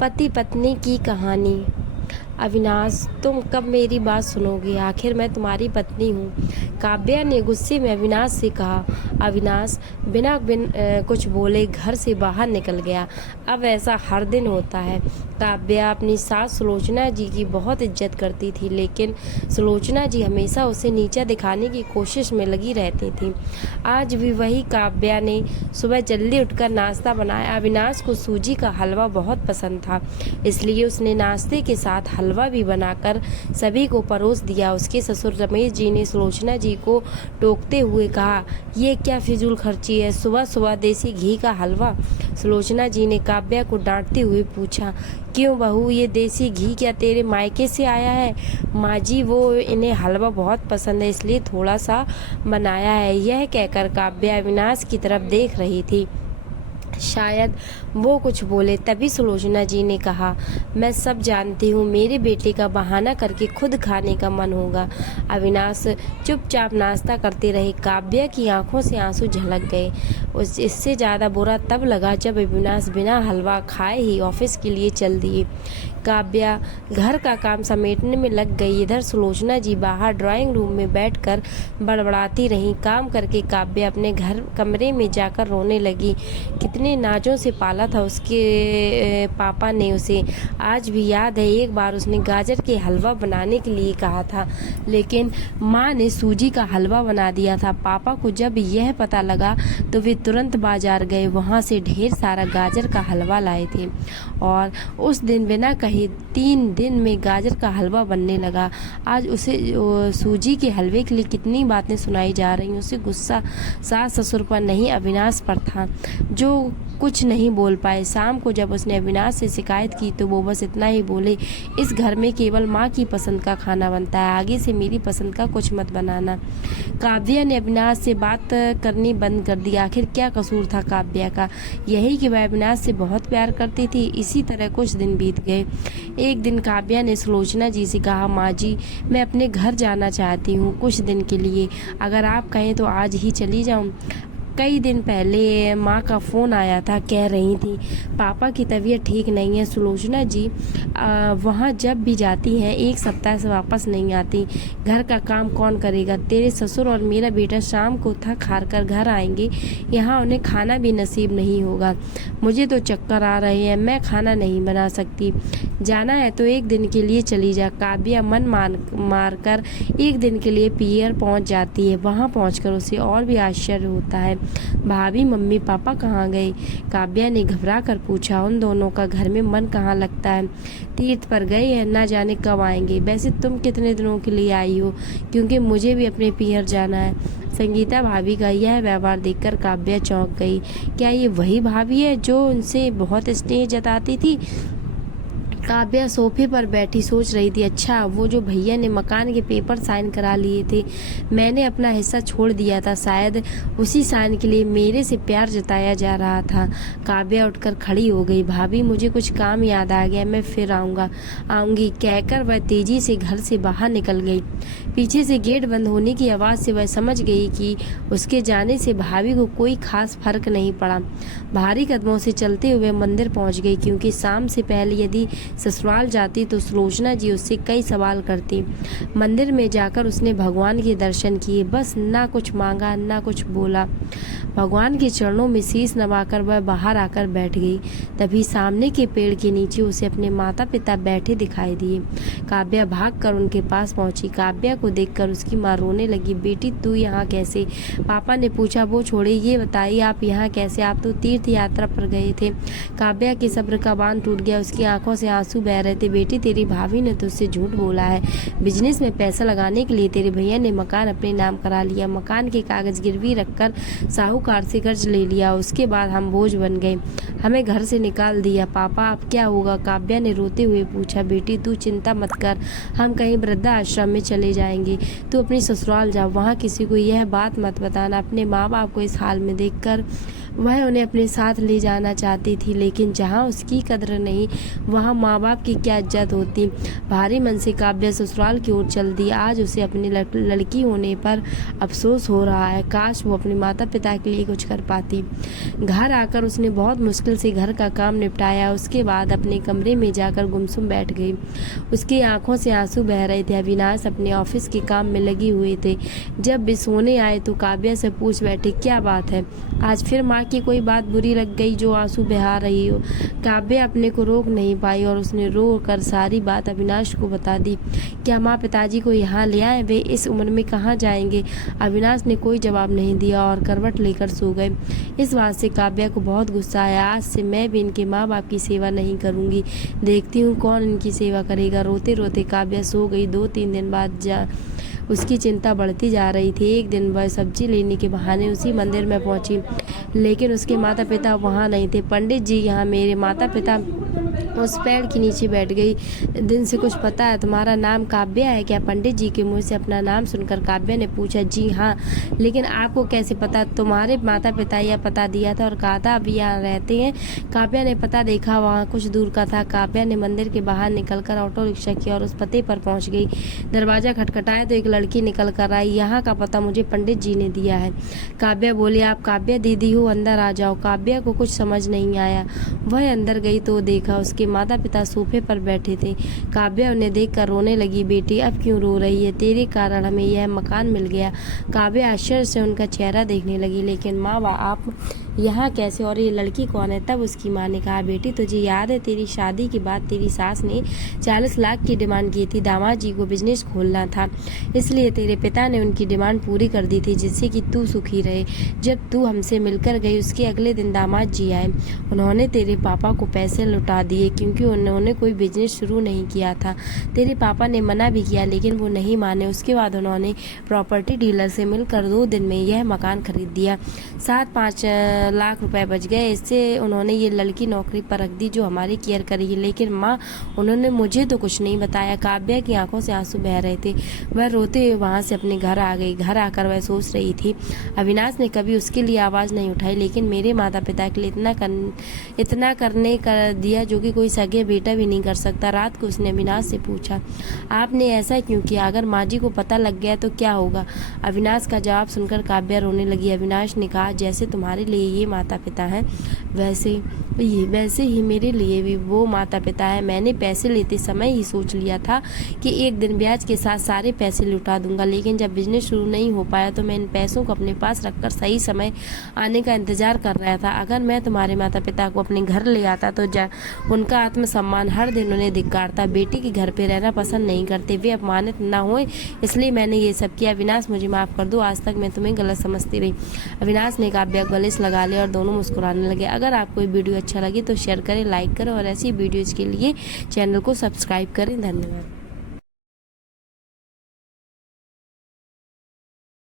पति पत्नी की कहानी। अविनाश, तुम कब मेरी बात सुनोगे? आखिर मैं तुम्हारी पत्नी हूँ। काव्या ने गुस्से में अविनाश से कहा। अविनाश बिना कुछ बोले घर से बाहर निकल गया। अब ऐसा हर दिन होता है। काव्या अपनी सास सुलोचना जी की बहुत इज्जत करती थी, लेकिन सुलोचना जी हमेशा उसे नीचा दिखाने की कोशिश में लगी रहती थी। आज भी वही काव्या ने सुबह जल्दी उठकर नाश्ता बनाया। अविनाश को सूजी का हलवा बहुत पसंद था, इसलिए उसने नाश्ते के साथ हलवा भी बनाकर सभी को परोस दिया। उसके ससुर रमेश जी ने सुलोचना जी को टोकते हुए कहा, ये क्या फिजूल खर्ची है, सुबह सुबह देसी घी का हलवा। सुलोचना जी ने काव्या को डांटते हुए पूछा, क्यों बहू, ये देसी घी क्या तेरे मायके से आया है? माँ जी, वो इन्हें हलवा बहुत पसंद है, इसलिए थोड़ा सा बनाया है। यह कहकर काव्या अविनाश की तरफ देख रही थी। शायद वो कुछ बोले, तभी सुलोचना जी ने कहा, मैं सब जानती हूँ, मेरे बेटे का बहाना करके खुद खाने का मन होगा। अविनाश चुपचाप नाश्ता करते रहे। काव्या की आंखों से आंसू झलक गए। इससे ज़्यादा बुरा तब लगा जब अविनाश बिना हलवा खाए ही ऑफिस के लिए चल दिए। काव्या घर का काम समेटने में लग गई। इधर सुलोचना जी बाहर ड्राइंग रूम में बैठकर बड़बड़ाती रहीं। काम करके काव्या अपने कमरे में जाकर रोने लगी। कितने नाजों से पाला था उसके पापा ने उसे। आज भी याद है, एक बार उसने गाजर के हलवा बनाने के लिए कहा था, लेकिन माँ ने सूजी का हलवा बना दिया था। पापा को जब यह पता लगा तो वे तुरंत बाजार गए, वहाँ से ढेर सारा गाजर का हलवा लाए थे और उस दिन बिना कहे 3 दिन में गाजर का हलवा बनने लगा। आज उसे सूजी के हलवे के लिए कितनी बातें सुनाई जा रही। उसे गुस्सा सास ससुर पर नहीं, अविनाश पर था, जो कुछ नहीं बोल पाए। शाम को जब उसने अविनाश से शिकायत की तो वो बस इतना ही बोले, इस घर में केवल माँ की पसंद का खाना बनता है, आगे से मेरी पसंद का कुछ मत बनाना। काव्या ने अविनाश से बात करनी बंद कर दी। आखिर क्या कसूर था काव्या का? यही कि वह अविनाश से बहुत प्यार करती थी। इसी तरह कुछ दिन बीत गए। एक दिन काव्या ने सुलोचना जी से कहा, माँ जी, मैं अपने घर जाना चाहती हूँ कुछ दिन के लिए, अगर आप कहें तो आज ही चली जाऊँ। कई दिन पहले माँ का फ़ोन आया था, कह रही थी पापा की तबीयत ठीक नहीं है। सुलोचना जी वहाँ जब भी जाती हैं 1 सप्ताह से वापस नहीं आती। घर का काम कौन करेगा? तेरे ससुर और मेरा बेटा शाम को थक हार कर घर आएंगे, यहाँ उन्हें खाना भी नसीब नहीं होगा। मुझे तो चक्कर आ रहे हैं, मैं खाना नहीं बना सकती। जाना है तो 1 दिन के लिए चली जा। काव्या मन मार कर 1 दिन के लिए पियर पहुँच जाती है। वहाँ पहुँचकर उसे और भी आश्चर्य होता है। भाभी, मम्मी पापा कहाँ गए? काव्या ने घबरा कर पूछा। उन दोनों का घर में मन कहाँ लगता है, तीर्थ पर गए हैं, ना जाने कब आएंगे। वैसे तुम कितने दिनों के लिए आई हो? क्योंकि मुझे भी अपने पियर जाना है। संगीता भाभी का यह व्यवहार देखकर काव्या चौंक गई। क्या ये वही भाभी है जो उनसे बहुत स्नेह जताती थी? काव्या सोफे पर बैठी सोच रही थी, अच्छा वो जो भैया ने मकान के पेपर साइन करा लिए थे, मैंने अपना हिस्सा छोड़ दिया था, शायद उसी साइन के लिए मेरे से प्यार जताया जा रहा था। काव्या उठकर खड़ी हो गई। भाभी, मुझे कुछ काम याद आ गया, मैं फिर आऊँगी कहकर वह तेजी से घर से बाहर निकल गई। पीछे से गेट बंद होने की आवाज़ से वह समझ गई कि उसके जाने से भाभी को कोई खास फर्क नहीं पड़ा। भारी कदमों से चलते हुए मंदिर पहुंच गई, क्योंकि शाम से पहले यदि ससुराल जाती तो सुलोचना जी उससे कई सवाल करती। मंदिर में जाकर उसने भगवान के दर्शन किए, बस ना कुछ मांगा ना कुछ बोला। भगवान के चरणों में शीश नवाकर वह बाहर आकर बैठ गई। तभी सामने के पेड़ के नीचे उसे अपने माता पिता बैठे दिखाई दिए। काव्या भागकर उनके पास पहुंची। काव्या को देखकर उसकी माँ रोने लगी। बेटी, तू यहाँ कैसे? पापा ने पूछा। वो छोड़े, ये बताइए आप यहाँ कैसे? आप तो तीर्थ यात्रा पर गए थे। काव्या के सब्र का बांध टूट गया। उसकी आंखों से आंसू बह रहे थे। बेटी, तेरी भाभी ने तुझसे झूठ बोला है। बिजनेस में पैसा लगाने के लिए तेरे भैया ने मकान अपने नाम करा लिया। मकान के कागज गिरवी रखकर साहूकार से कर्ज ले लिया। उसके बाद हम बोझ बन गए, हमें घर से निकाल दिया। पापा, अब क्या होगा? काव्या ने रोते हुए पूछा। बेटी, तू चिंता मत कर, हम कहीं वृद्धा आश्रम में चले जाएंगे। तू अपनी ससुराल जा, वहाँ किसी को यह बात मत बताना। अपने माँ बाप को इस हाल में देखकर वह उन्हें अपने साथ ले जाना चाहती थी, लेकिन जहाँ उसकी कद्र नहीं वहाँ माँ बाप की क्या इज्जत होती। भारी मन से काव्या ससुराल की ओर चल दी। आज उसे अपनी लड़की होने पर अफसोस हो रहा है। काश वो अपने माता पिता के लिए कुछ कर पाती। घर आकर उसने बहुत मुश्किल से घर का काम निपटाया। उसके बाद अपने कमरे में जाकर गुमसुम बैठ गई। उसकी आंखों से आंसू बह रहे थे। अविनाश अपने ऑफिस के काम में लगे हुए थे। जब वे सोने आए तो काव्या से पूछ बैठे, क्या बात है, आज फिर माँ की कोई बात बुरी लग गई जो आंसू बहा रही हो। काव्या अपने को रोक नहीं पाई और उसने रो कर सारी बात अविनाश को बता दी। क्या माँ पिताजी को यहाँ ले आए? वे इस उम्र में कहाँ जाएंगे? अविनाश ने कोई जवाब नहीं दिया और करवट लेकर सो गए। इस बात से काव्या को बहुत गुस्सा आया। आज से मैं भी इनके माँ बाप की सेवा नहीं करूँगी, देखती हूँ कौन इनकी सेवा करेगा। रोते रोते काव्या सो गई। 2-3 दिन बाद उसकी चिंता बढ़ती जा रही थी। एक दिन वह सब्जी लेने के बहाने उसी मंदिर में पहुंची, लेकिन उसके माता पिता वहां नहीं थे। पंडित जी, यहाँ मेरे माता पिता। उस पेड़ के नीचे बैठ गई। दिन से कुछ पता है? तुम्हारा नाम काव्या है क्या? पंडित जी के मुंह से अपना नाम सुनकर काव्या ने पूछा। जी हाँ, लेकिन आपको कैसे पता? तुम्हारे माता पिता यह पता दिया था और कहा था अभी यहाँ रहते हैं। काव्या ने पता देखा, वहाँ कुछ दूर का था। काव्या ने मंदिर के बाहर निकलकर ऑटो रिक्शा किया और उस पते पर पहुँच गई। दरवाजा खटखटाया तो एक लड़की निकल कर आई। यहाँ का पता मुझे पंडित जी ने दिया है। काव्या बोली, आप काव्या दीदी हो, अंदर आ जाओ। काव्या को कुछ समझ नहीं आया। वह अंदर गई तो देखा उसके माता पिता सोफे पर बैठे थे। काव्या उन्हें देखकर रोने लगी। बेटी, अब क्यों रो रही है? तेरे कारण हमें यह मकान मिल गया। काव्या आश्चर्य से उनका चेहरा देखने लगी। लेकिन माँ, आप यहाँ कैसे, और ये लड़की कौन है? तब उसकी माँ ने कहा, बेटी तुझे याद है तेरी शादी के बाद तेरी सास ने 40 लाख की डिमांड की थी। दामाद जी को बिजनेस खोलना था, इसलिए तेरे पिता ने उनकी डिमांड पूरी कर दी थी, जिससे कि तू सुखी रहे। जब तू हमसे मिलकर गई उसके अगले दिन दामाद जी आए। उन्होंने तेरे पापा को पैसे लौटा दिए, क्योंकि उन्होंने कोई बिजनेस शुरू नहीं किया था। तेरे पापा ने मना भी किया, लेकिन वो नहीं माने। उसके बाद उन्होंने प्रॉपर्टी डीलर से मिलकर 2 दिन में यह मकान खरीद दिया। 7-5 लाख रुपए बच गए। इससे उन्होंने ये लड़की नौकरी पर रख दी जो हमारी केयर करेगी। लेकिन माँ, उन्होंने मुझे तो कुछ नहीं बताया। काव्या की आंखों से आंसू बह रहे थे। वह रोते हुए वहां से अपने घर आ गई। घर आकर वह सोच रही थी, अविनाश ने कभी उसके लिए आवाज नहीं उठाई, लेकिन मेरे माता पिता के लिए इतना करने कर दिया जो कि कोई सगे बेटा भी नहीं कर सकता। रात को उसने अविनाश से पूछा, आपने ऐसा क्यों किया? अगर माँ जी को पता लग गया तो क्या होगा? अविनाश का जवाब सुनकर काव्या रोने लगी। अविनाश ने कहा, जैसे तुम्हारे लिए ये माता पिता हैं, वैसे ही मेरे लिए भी वो माता पिता है। मैंने पैसे लेते समय ही सोच लिया था कि एक दिन ब्याज के साथ सारे पैसे लौटा दूंगा, लेकिन जब बिजनेस शुरू नहीं हो पाया तो मैं इन पैसों को अपने पास रखकर सही समय आने का इंतजार कर रहा था। अगर मैं तुम्हारे माता पिता को अपने घर ले आता तो उनका आत्मसम्मान हर दिन उन्हें धिक्कारता। बेटी के घर पे रहना पसंद नहीं करते, वे अपमानित ना हो, इसलिए मैंने ये सब किया। अविनाश, मुझे माफ कर दो, आज तक मैं तुम्हें गलत समझती रही। अविनाश ने काव्या को गले से लगा लिया और दोनों मुस्कुराने लगे। अगर आपको ये वीडियो अच्छा लगे तो शेयर करें, लाइक करें और ऐसी वीडियोज के लिए चैनल को सब्सक्राइब करें। धन्यवाद।